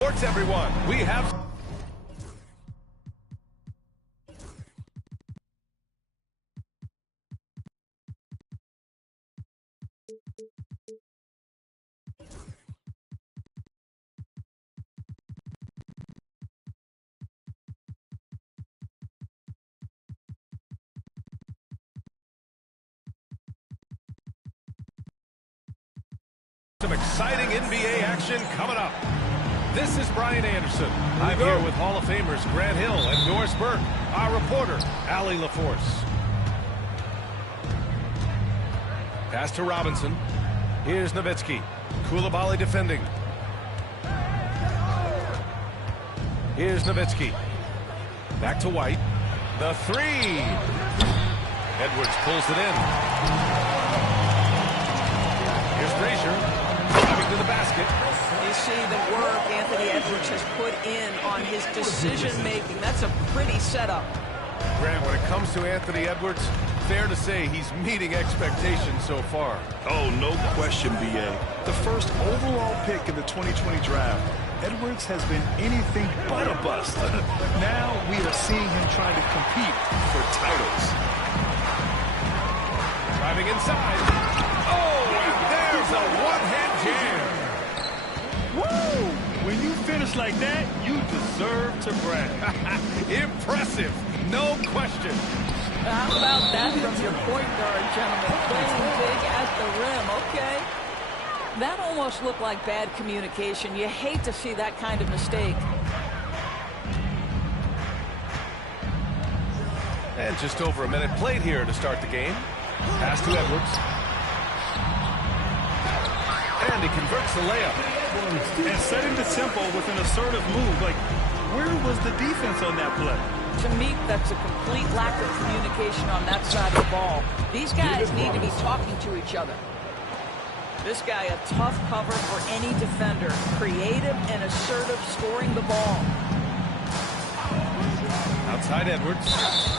Sports, everyone. We have... some exciting NBA action coming up. This is Brian Anderson. I'm here with Hall of Famers Grant Hill and Doris Burke, our reporter, Allie LaForce. Pass to Robinson. Here's Nowitzki. Koulibaly defending. Here's Nowitzki. Back to White. The three. Edwards pulls it in. Here's Frazier. Driving to the basket. You see the work Anthony Edwards has put in on his decision-making. That's a pretty setup. Grant, when it comes to Anthony Edwards, fair to say he's meeting expectations so far. Oh, no question, B.A. The first overall pick in the 2020 draft, Edwards has been anything but a bust. Now we are seeing him trying to compete for titles. Driving inside. Oh, and there's a one-hand jam. Woo! When you finish like that, you deserve to brag. Impressive, no question. How about that from your point guard, gentlemen? Playing big at the rim, okay? That almost looked like bad communication. You hate to see that kind of mistake. And just over a minute played here to start the game. Pass to Edwards. And he converts the layup. And setting the tempo with an assertive move. Like, where was the defense on that play? To me, that's a complete lack of communication on that side of the ball. These guys need to be talking to each other. This guy, a tough cover for any defender. Creative and assertive, scoring the ball. Outside Edwards.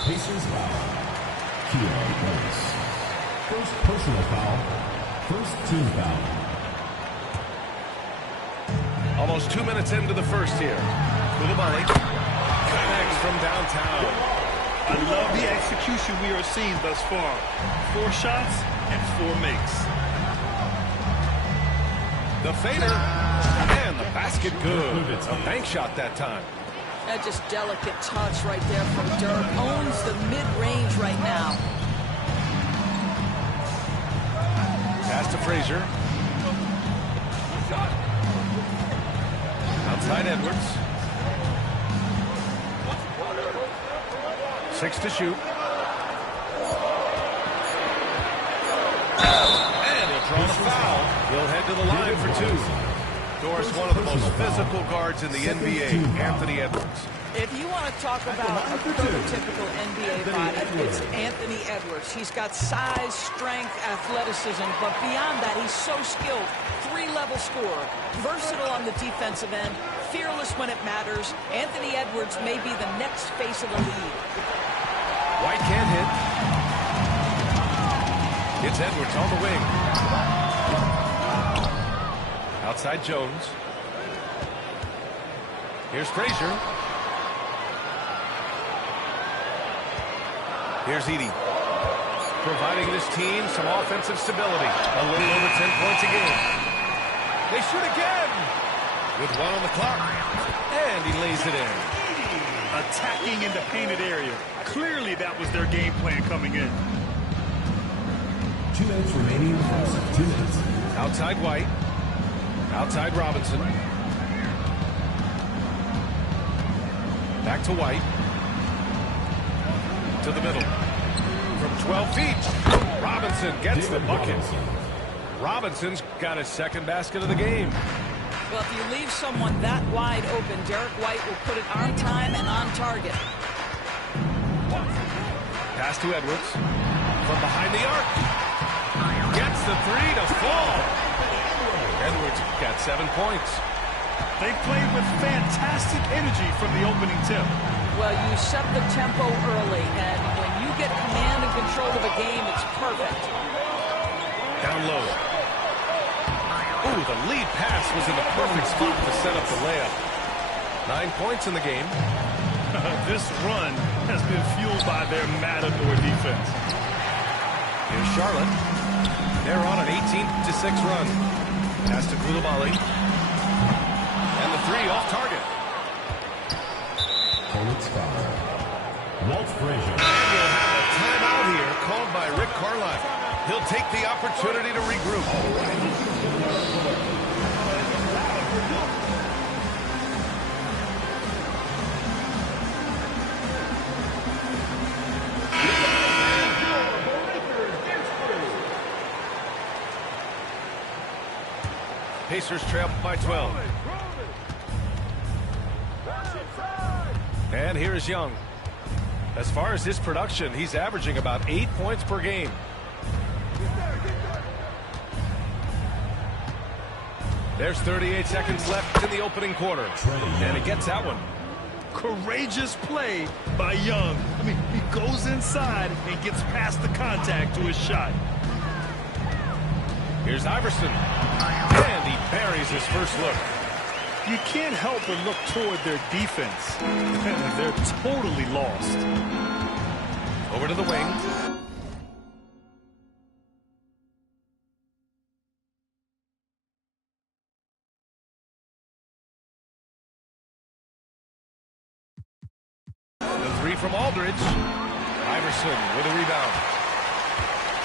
Pacers foul. Keo Edwards. First personal foul. First team foul. Almost 2 minutes into the first here. Koulibaly connects from downtown. I love the execution we are seeing thus far. 4 shots and 4 makes. The fader. And the basket good. A bank shot that time. That just delicate touch right there from Dirk. Owns the mid-range right now. Pass to Frazier. Outside Edwards. 6 to shoot. And he'll draw the foul. He'll head to the line for 2. Doris, one of the most physical guards in the NBA, Anthony Edwards. If you want to talk about a prototypical NBA body, it's Anthony Edwards. He's got size, strength, athleticism, but beyond that, he's so skilled. 3-level scorer, versatile on the defensive end, fearless when it matters. Anthony Edwards may be the next face of the league. White can't hit. It's Edwards on the wing. Outside Jones. Here's Frazier. Here's Edey. providing this team some offensive stability. A little over 10 points a game. They shoot again with 1 on the clock, and he lays it in. Attacking in the painted area. Clearly that was their game plan coming in. 2 minutes remaining. 2 minutes. Outside White. Outside Robinson. Back to White. To the middle. From 12 feet. Robinson gets the bucket. Robinson's got his second basket of the game. Well, if you leave someone that wide open, Derek White will put it on time and on target. Pass to Edwards. From behind the arc. Gets the 3 to fall. Edwards got 7 points. They played with fantastic energy from the opening tip. Well, you set the tempo early, and when you get command and control of a game, it's perfect. Down low. Ooh, the lead pass was in the perfect spot to set up the layup. 9 points in the game. This run has been fueled by their Matador defense. Here's Charlotte. They're on an 18-6 run. Pass to Koulibaly. And the 3 off target. Opponent's foul. Walt Frazier. And we'll have a timeout here called by Rick Carlisle. He'll take the opportunity to regroup. Pacers trail by 12. And here's Young. As far as his production, he's averaging about 8 points per game. There's 38 seconds left in the opening quarter. And he gets that one. Courageous play by Young. I mean, he goes inside and gets past the contact to his shot. Here's Iverson. And he buries his first look. You can't help but look toward their defense. They're totally lost. Over to the wing. The 3 from Aldridge. Iverson with a rebound.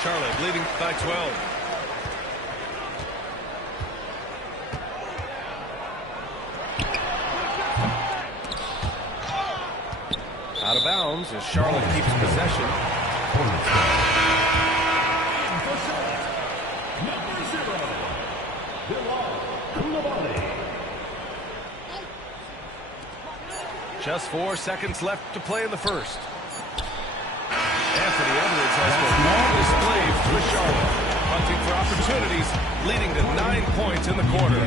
Charlotte leading by 12. Out of bounds as Charlotte keeps possession. Number 0. Koulibaly. Just 4 seconds left to play in the first. Anthony Edwards has been long displayed for Charlotte, hunting for opportunities, leading to 9 points in the quarter.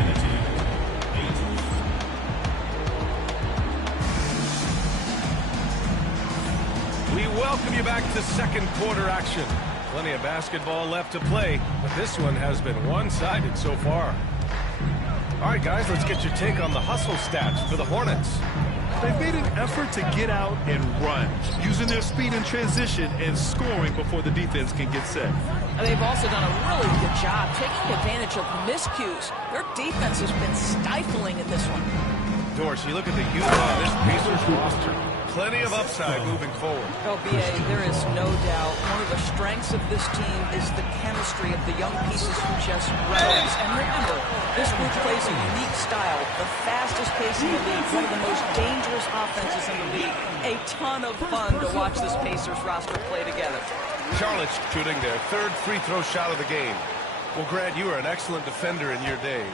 We welcome you back to second quarter action. Plenty of basketball left to play, but this one has been one-sided so far. All right, guys, let's get your take on the hustle stats for the Hornets. They've made an effort to get out and run, using their speed in transition and scoring before the defense can get set. And they've also done a really good job taking advantage of miscues. Their defense has been stifling in this one. Doris, you look at the youth on this Pacers roster. Plenty of upside moving forward. Well, B.A., there is no doubt one of the strengths of this team is the chemistry of the young pieces who just rise. And remember, this group plays a unique style, the fastest pace in the league, one of the most dangerous offenses in the league. A ton of fun to watch this Pacers roster play together. Charlotte's shooting their 3rd free throw shot of the game. Well, Grant, you were an excellent defender in your day.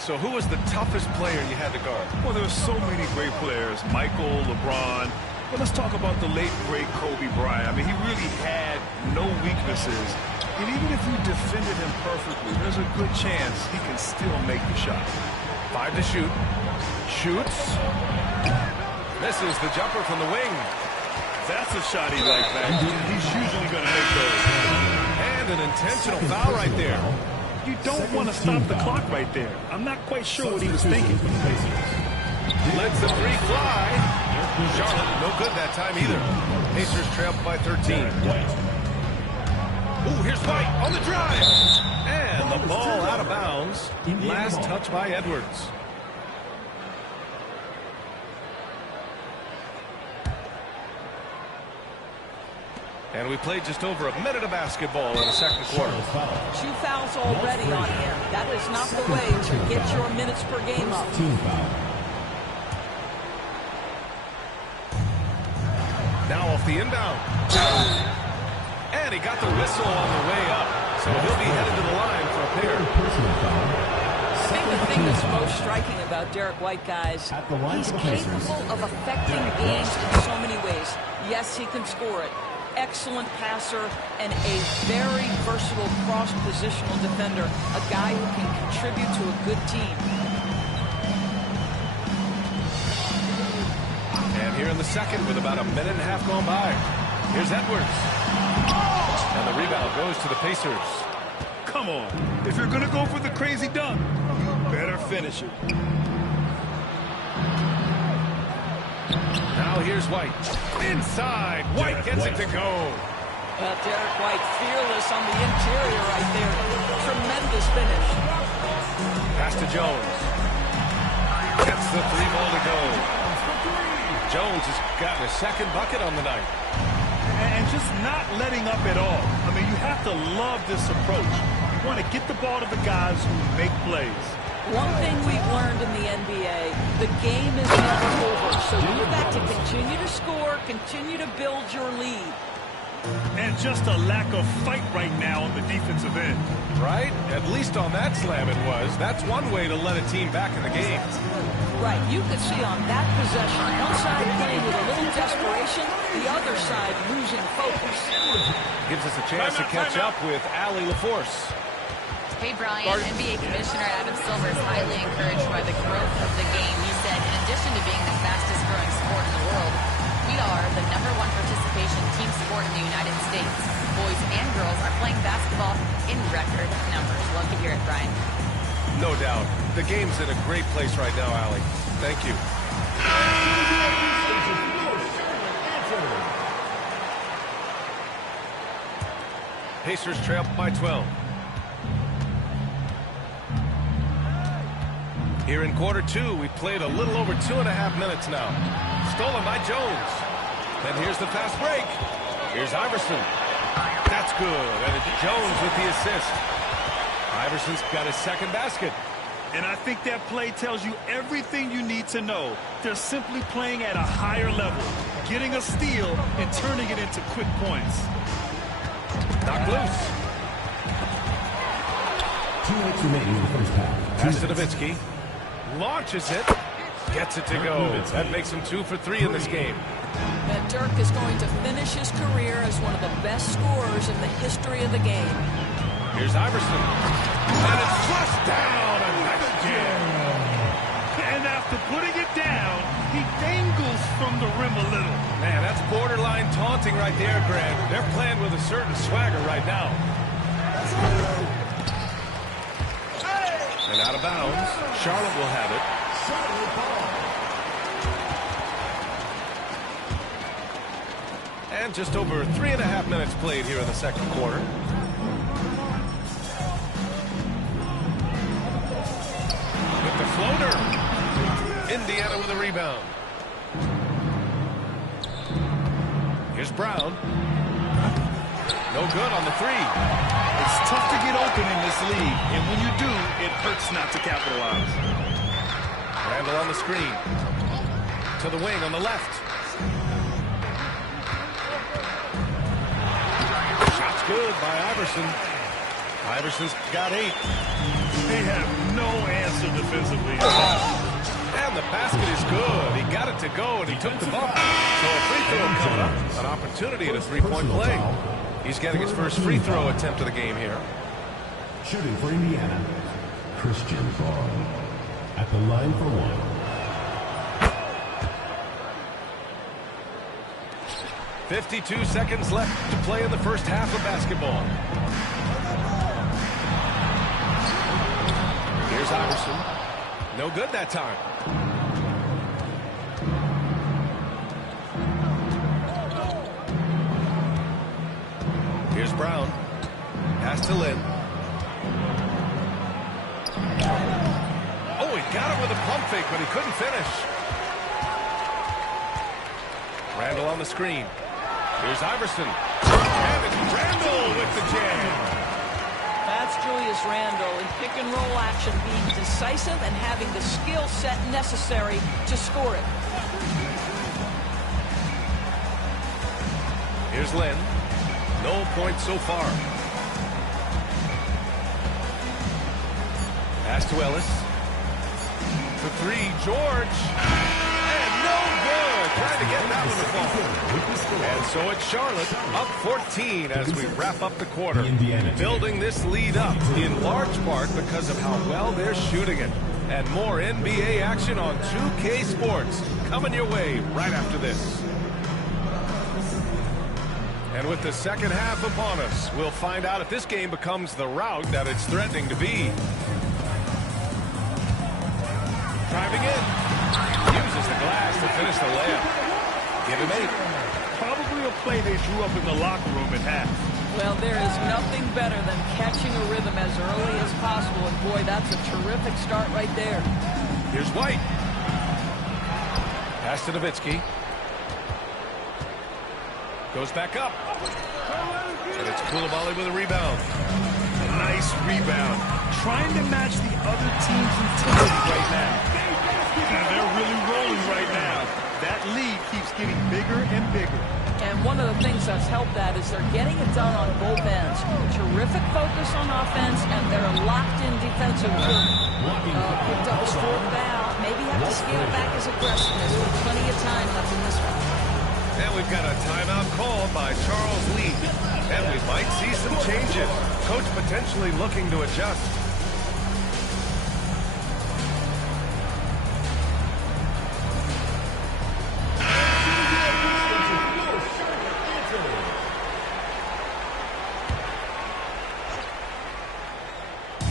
So who was the toughest player you had to guard? Well, there were so many great players. Michael, LeBron. But let's talk about the late, great Kobe Bryant. I mean, he really had no weaknesses. And even if you defended him perfectly, there's a good chance he can still make the shot. 5 to shoot. Shoots. Misses the jumper from the wing. That's a shot he likes, man. He's usually going to make those. And an intentional foul right there. You don't want to stop the clock right there. I'm not quite sure what he was thinking. Lets the 3 fly. Charlotte, no good that time either. Pacers trail by 13. Ooh, here's White on the drive. And the ball out of bounds. Last touch by Edwards. And we played just over a minute of basketball in the second quarter. 2 fouls already on him. That is not the way to get your minutes per game up. Team foul. Now off the inbound. And he got the whistle on the way up. So he'll be headed to the line for a pair. Personal foul. I think the thing that's most striking about Derek White, guys, At the line he's for the Pacers. capable of affecting games in so many ways. Yes, he can score it. Excellent passer and a very versatile cross-positional defender. A guy who can contribute to a good team. And here in the second with about a minute and a half gone by. Here's Edwards. And the rebound goes to the Pacers. Come on. If you're going to go for the crazy dunk, you better finish it. Now here's White. Inside. White gets it to go. Well, Derek White fearless on the interior right there. Tremendous finish. Pass to Jones. Gets the 3-ball to go. Jones has gotten a second bucket on the night. And just not letting up at all. I mean, you have to love this approach. You want to get the ball to the guys who make plays. One thing we've learned in the NBA, the game is never over. So you've got to continue to score, continue to build your lead. And just a lack of fight right now on the defensive end. Right? At least on that slam it was. That's one way to let a team back in the game. Right, you could see on that possession, one side playing with a little desperation, the other side losing focus. Gives us a chance to catch up with Allie LaForce. Hey, Brian, NBA Commissioner Adam Silver is highly encouraged by the growth of the game. He said, in addition to being the fastest growing sport in the world, we are the #1 participation team sport in the United States. Boys and girls are playing basketball in record numbers. Love to hear it, Brian. No doubt. The game's in a great place right now, Allie. Thank you. Pacers trail by 12. Here in quarter two, we've played a little over 2.5 minutes now. Stolen by Jones. And here's the fast break. Here's Iverson. That's good. And it's Jones with the assist. Iverson's got his second basket. And I think that play tells you everything you need to know. They're simply playing at a higher level, getting a steal and turning it into quick points. Knocked loose. 2 minutes remaining in the first half. Pass to Nowitzki. Launches it. Gets it to go. That makes him 2 for 3 in this game. And Dirk is going to finish his career as one of the best scorers in the history of the game. Here's Iverson. And it's flushed down. A nice jam. And after putting it down, he dangles from the rim a little. Man, that's borderline taunting right there, Grant. They're playing with a certain swagger right now. And out of bounds. Charlotte will have it. And just over 3.5 minutes played here in the second quarter. With the floater. Indiana with a rebound. Here's Brown. No good on the 3. It's tough to get open in this league, and when you do, it hurts not to capitalize. Randall on the screen. To the wing on the left. Shot's good by Iverson. Iverson's got 8. They have no answer defensively. And the basket is good. He got it to go, and he took the ball. So a free throw coming up. An opportunity at a three-point play. He's getting his first free throw attempt of the game here. Shooting for Indiana, Christian Paul. At the line for 1. 52 seconds left to play in the first half of basketball. Here's Iverson. No good that time. Here's Brown. Pass to Lynn. Oh, he got it with a pump fake, but he couldn't finish. Randall on the screen. Here's Iverson. And it's Randall with the jam. That's Julius Randle in pick and roll action, being decisive and having the skill set necessary to score it. Here's Lynn. No points so far. Pass to Ellis. For three, George. And no good. Trying to get that one to fall. And so it's Charlotte up 14 as we wrap up the quarter. Building this lead up in large part because of how well they're shooting it. And more NBA action on 2K Sports coming your way right after this. And with the second half upon us, we'll find out if this game becomes the rout that it's threatening to be. Driving in. Uses the glass to finish the layup. Give him 8. Probably a play they drew up in the locker room at half. Well, there is nothing better than catching a rhythm as early as possible. And boy, that's a terrific start right there. Here's White. Pass to Nowitzki. Goes back up. And it's Coulibaly with a rebound. A nice rebound. Trying to match the other team's intensity right now. And they're really rolling right now. That lead keeps getting bigger and bigger. And one of the things that's helped that is they're getting it done on both ends. Terrific focus on offense, and they're locked in defensively. Picked up his 4th foul. Maybe have to scale back his aggressiveness. Plenty of time left in this one. And we've got a timeout called by Charles Lee. And we might see some changes. Coach potentially looking to adjust.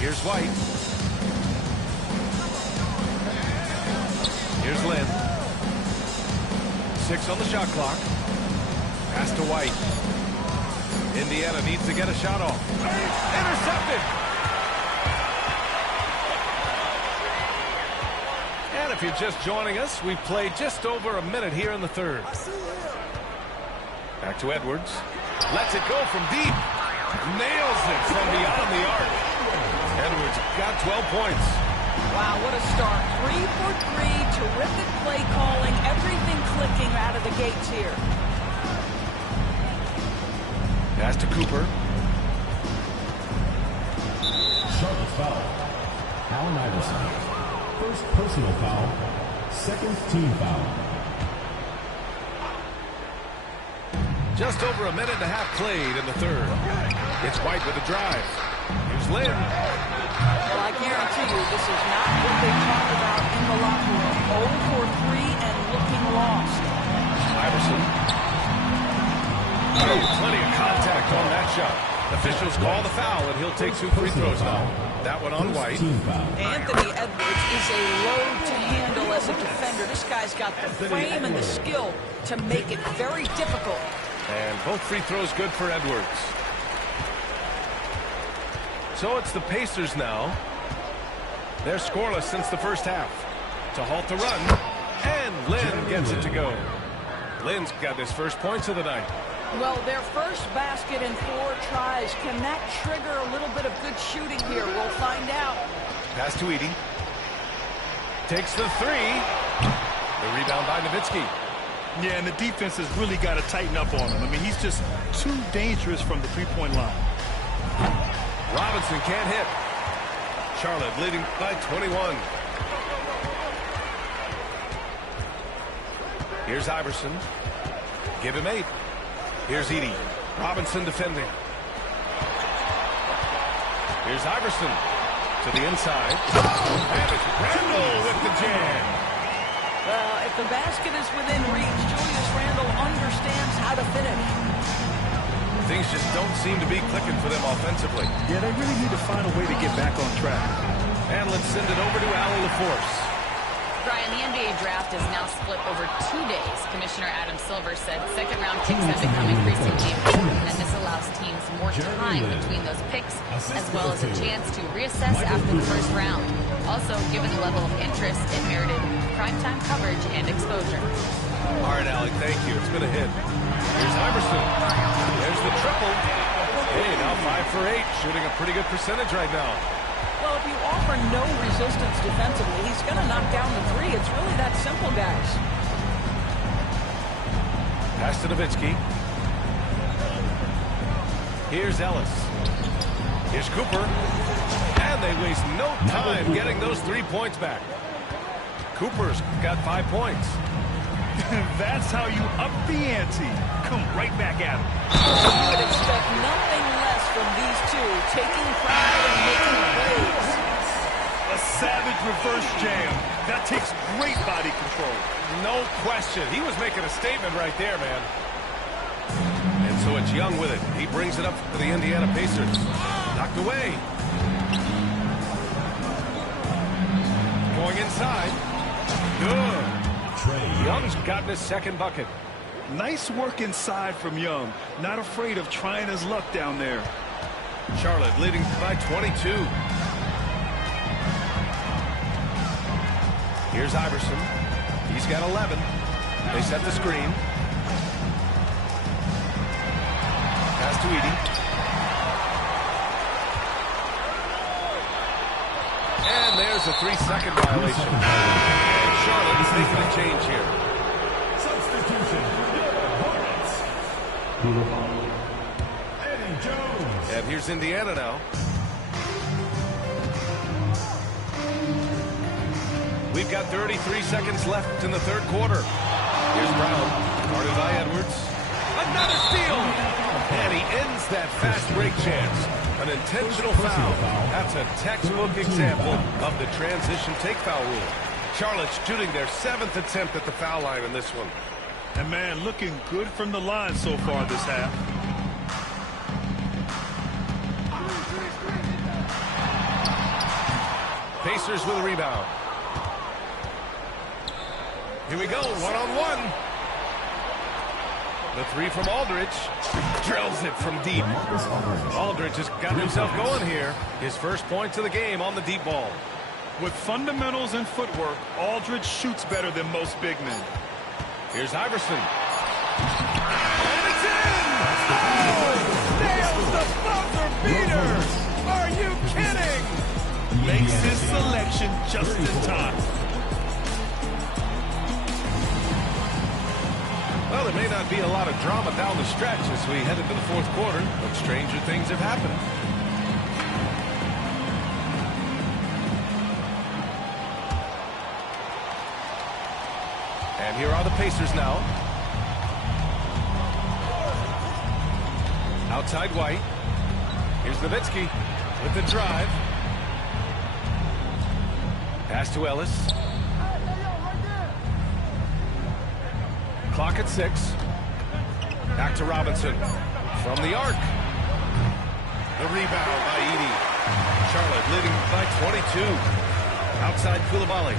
Here's White. Here's Lynn. 6 on the shot clock. Pass to White. Indiana needs to get a shot off. Intercepted. And if you're just joining us, we've played just over a minute here in the third. Back to Edwards. Lets it go from deep. Nails it from beyond the arc. Edwards got 12 points. Wow, what a start. 3 for 3. Terrific play calling. Everything clicking out of the gates here. Pass to Cooper. Charlotte foul. Allen Iverson. First personal foul. Second team foul. Just over a minute and a half played in the third. It's White with a drive. Here's Lynn. Well, I guarantee you this is not what they talk about in the locker room. 0 for 3 and looking lost. Iverson. Oh, plenty of contact on that shot. Officials call the foul, and he'll take 2 free throws now. That one on White. Anthony Edwards is a load to handle as a defender. This guy's got the frame and the skill to make it very difficult. And both free throws good for Edwards. So it's the Pacers now. They're scoreless since the first half. To halt the run. And Lynn gets it to go. Lynn's got his first points of the night. Well, their first basket in 4 tries. Can that trigger a little bit of good shooting here? We'll find out. Pass to Edie. Takes the 3. The rebound by Nowitzki. Yeah, and the defense has really got to tighten up on him. I mean, he's just too dangerous from the three-point line. Robinson can't hit. Charlotte leading by 21. Here's Iverson. Give him 8. Here's Edie. Robinson defending. Here's Iverson to the inside. And it's Randall with the jam. Well, if the basket is within reach, Julius Randle understands how to finish. Things just don't seem to be clicking for them offensively. Yeah, they really need to find a way to get back on track. And let's send it over to Allen LaForce. Brian, the NBA draft is now split over 2 days. Commissioner Adam Silver said second-round picks have become increasingly important, and this allows teams more time between those picks, as well as a chance to reassess after the first round. Also, given the level of interest, it merited primetime coverage and exposure. All right, Alec, thank you. It's been a hit. Here's Iverson. There's the triple. Hey, now 5 for 8, shooting a pretty good percentage right now. Well, if you offer no resistance defensively, he's going to knock down the three. It's really that simple, guys. Pass to Nowitzki. Here's Ellis. Here's Cooper. And they waste no time getting those 3 points back. Cooper's got 5 points. That's how you up the ante. Come right back at him. You would expect nothing less from these two, taking pride and making plays. A savage reverse jam. That takes great body control. No question. He was making a statement right there, man. And so it's Young with it. He brings it up to the Indiana Pacers. Knocked away. Going inside. Good. Young's gotten his second bucket. Nice work inside from Young. Not afraid of trying his luck down there. Charlotte leading by 22. Here's Iverson. He's got 11. They set the screen. Pass to Edey. And there's a 3-second violation. And Charlotte is making a change here. Substitution. Eddie Jones. And here's Indiana now. We've got 33 seconds left in the third quarter. Here's Brown, guarded by Edwards. Another steal! And he ends that fast break chance. An intentional foul. That's a textbook example of the transition take foul rule. Charlotte's shooting their 7th attempt at the foul line in this one. And man, looking good from the line so far this half. Pacers with a rebound. Here we go, one-on-one. The three from Aldridge. Drills it from deep. Aldridge has got himself going here. His first points of the game on the deep ball. With fundamentals and footwork, Aldridge shoots better than most big men. Here's Iverson. And it's in! Oh! Nails the buzzer beater! Are you kidding? Makes his selection just in time. Well, there may not be a lot of drama down the stretch as we head into the fourth quarter, but stranger things have happened. And here are the Pacers now. Outside White. Here's Nowitzki with the drive. Pass to Ellis. Clock at 6. Back to Robinson. From the arc. The rebound by Edey. Charlotte leading by 22. Outside Coulibaly.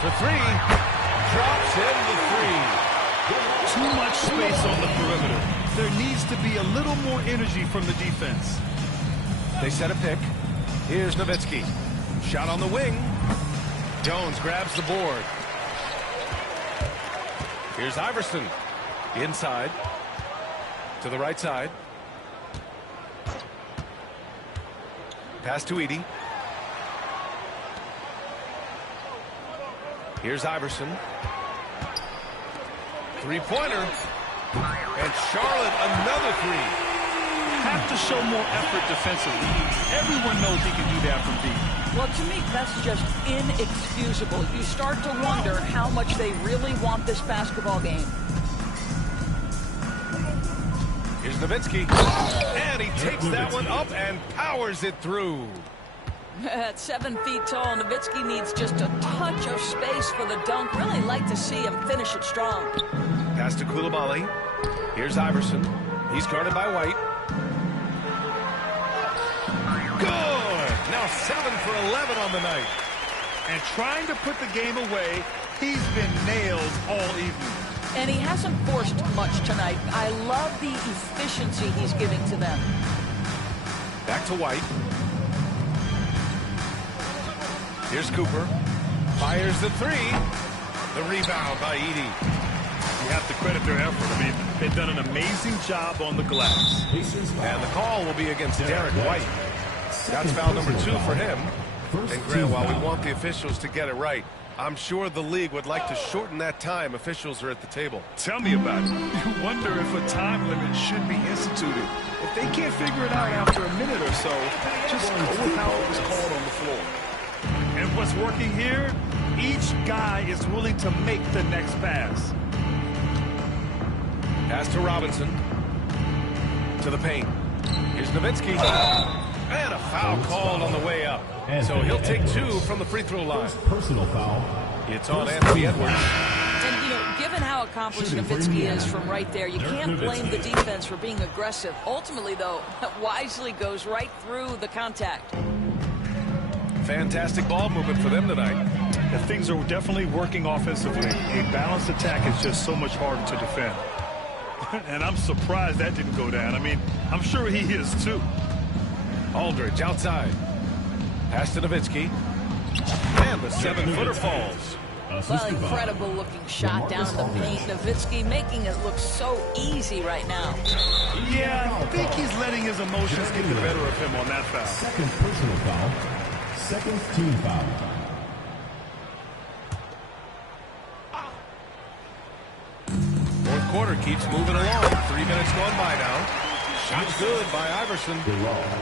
For 3. Drops in the 3. Too much space on the perimeter. There needs to be a little more energy from the defense. They set a pick. Here's Nowitzki. Shot on the wing. Jones grabs the board. Here's Iverson. Inside. To the right side. Pass to Edey. Here's Iverson. Three-pointer. And Charlotte another 3. Have to show more effort defensively. Everyone knows he can do that from deep. Well, to me, that's just inexcusable. You start to wonder how much they really want this basketball game. Here's Nowitzki. And he takes that one up and powers it through. At 7 feet tall, Nowitzki needs just a touch of space for the dunk. Really like to see him finish it strong. Pass to Coulibaly. Here's Iverson. He's guarded by White. Good! Now 7 for 11 on the night. And trying to put the game away, he's been nailed all evening. And he hasn't forced much tonight. I love the efficiency he's giving to them. Back to White. Here's Cooper. Fires the three. The rebound by Edey. You have to credit their effort. I mean, they've done an amazing job on the glass. And the call will be against Derek White. That's foul number 2 for him. And Grant, while we want the officials to get it right, I'm sure the league would like to shorten that time officials are at the table. Tell me about it. You wonder if a time limit should be instituted. If they can't figure it out after a minute or so, just go with how it was called on the floor. And what's working here? Each guy is willing to make the next pass. Pass to Robinson. To the paint. Here's Nowitzki. And a foul called on the way up. So he'll take 2 from the free throw line. Personal foul. It's on Anthony Edwards. And, you know, given how accomplished Nowitzki is from right there, you can't blame the defense for being aggressive. Ultimately, though, wisely goes right through the contact. Fantastic ball movement for them tonight. The things are definitely working offensively. A balanced attack is just so much harder to defend. And I'm surprised that didn't go down. I mean, I'm sure he is too. Aldridge outside. Pass to Nowitzki. And the 7-footer falls. Well, incredible looking shot down in the paint. Nowitzki making it look so easy right now. Yeah, I think he's letting his emotions get the better of him on that foul. Second personal foul. Second team foul. Fourth quarter keeps moving along. 3 minutes gone by now. Shot's good by Iverson.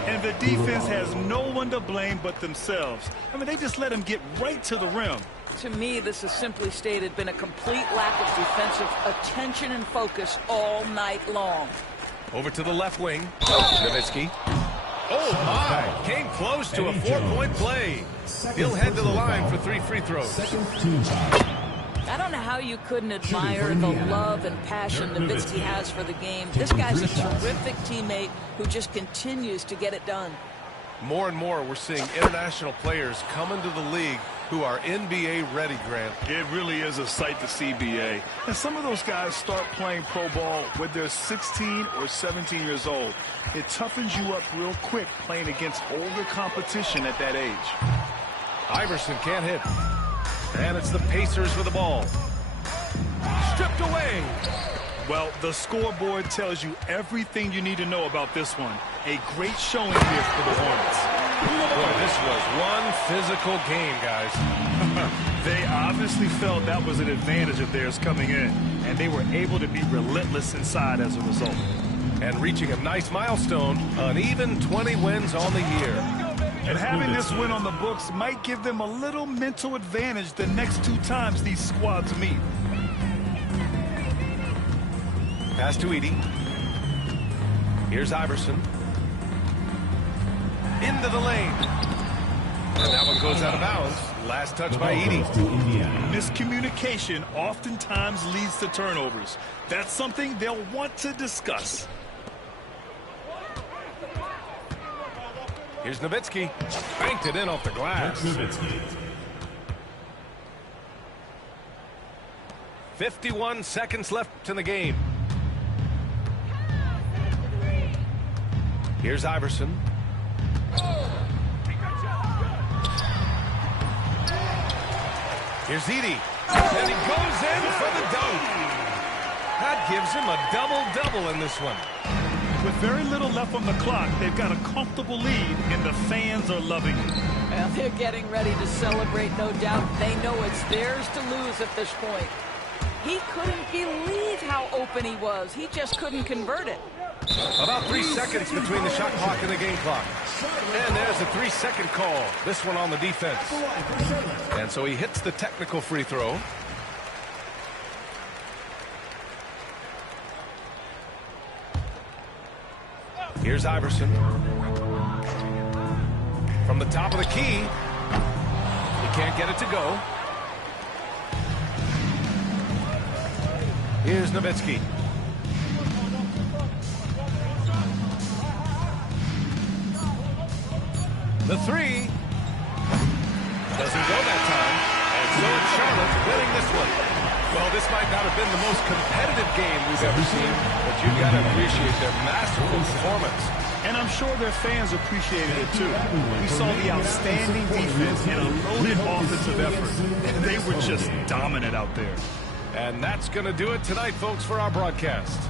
And the defense has no one to blame but themselves. I mean, they just let him get right to the rim. To me, this has simply stated been a complete lack of defensive attention and focus all night long. Over to the left wing. Nowitzki. Oh, my. Came close to a 4-point play. He'll head to the line for 3 free throws. Second team foul. I don't know how you couldn't admire the love and passion Nowitzki has for the game. This guy's a terrific teammate who just continues to get it done. More and more, we're seeing international players come into the league who are NBA ready, Grant. It really is a sight to see, BA. And some of those guys start playing pro ball when they're 16 or 17 years old. It toughens you up real quick playing against older competition at that age. Iverson can't hit. And it's the Pacers with the ball. Stripped away. Well, the scoreboard tells you everything you need to know about this one. A great showing here for the Hornets. Boy, this was one physical game, guys. They obviously felt that was an advantage of theirs coming in, and they were able to be relentless inside as a result. And reaching a nice milestone, an even 20 wins on the year. And having this win on the books might give them a little mental advantage the next 2 times these squads meet. Pass to Edey. Here's Iverson. Into the lane. And that one goes out of bounds. Last touch by Edey. Miscommunication oftentimes leads to turnovers. That's something they'll want to discuss. Here's Nowitzki. Banked it in off the glass. 51 seconds left in the game. Here's Iverson. Here's Edey. And he goes in for the dunk. That gives him a double-double in this one. With very little left on the clock, they've got a comfortable lead, and the fans are loving it. Well, they're getting ready to celebrate, no doubt. They know it's theirs to lose at this point. He couldn't believe how open he was. He just couldn't convert it. About 3 seconds between the shot clock and the game clock. And there's a 3-second call. This one on the defense. And so he hits the technical free throw. Here's Iverson. From the top of the key. He can't get it to go. Here's Nowitzki. The three. Doesn't go that So it's Charlotte winning this one. Well, this might not have been the most competitive game we've ever seen, but you've got to appreciate their masterful performance. And I'm sure their fans appreciated it too. We saw the outstanding defense and a loaded offensive effort. And they were just dominant out there. And that's going to do it tonight, folks, for our broadcast.